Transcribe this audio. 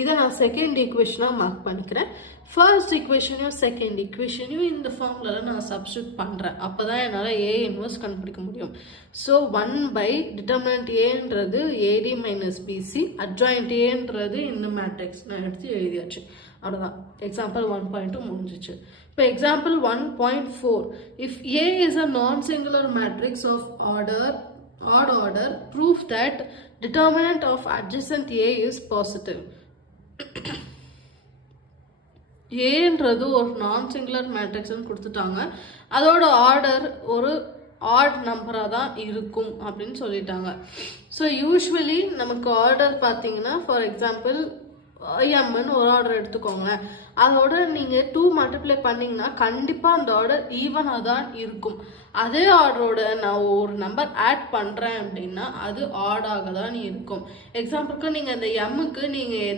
இதை நான் second ஈக்குவேஷனாக mark பண்ணிக்கிறேன். ஃபர்ஸ்ட் ஈக்குவேஷனையும் செகண்ட் ஈக்குவேஷனையும் இந்த ஃபார்முலாவில் நான் சப்ஸ்டியூட் பண்ணுறேன். அப்போ தான் என்னால் ஏ இன்வர்ஸ் கண்டுபிடிக்க முடியும். ஸோ 1 டிட்டர்மினன்ட் ஏன்றது ஏடி மைனஸ் பிசி, அட்ஜாயிண்ட் ஏன்றது இந்த மேட்ரிக்ஸ் நான் எடுத்து எழுதியாச்சு. அவ்வளோதான். எக்ஸாம்பிள் 1.2 முடிஞ்சிச்சு. இப்போ example 1.4, if A is a non-singular matrix of odd order, prove that determinant of adjacent A is positive. ஏன்றது ஒரு நான் சிங்குலர் மேட்ரிக்ஸ்னு கொடுத்துட்டாங்க. அதோட ஆர்டர் ஒரு ஆட் நம்பராக தான் இருக்கும் அப்படின்னு சொல்லிட்டாங்க. ஸோ யூஸ்வலி நமக்கு ஆர்டர் பார்த்தீங்கன்னா, ஃபார் எக்ஸாம்பிள் எம்னு ஒரு ஆர்டர் எடுத்துக்கோங்க. அதோட நீங்கள் 2 மல்டிப்ளை பண்ணிங்கன்னா கண்டிப்பாக அந்த ஆர்டர் ஈவனாக தான் இருக்கும். அதே ஆர்டரோட நான் ஒரு நம்பர் ஆட் பண்ணுறேன் அப்படின்னா அது ஆடாக தான் இருக்கும். எக்ஸாம்பிளுக்கு நீங்கள் அந்த எம்முக்கு நீங்கள்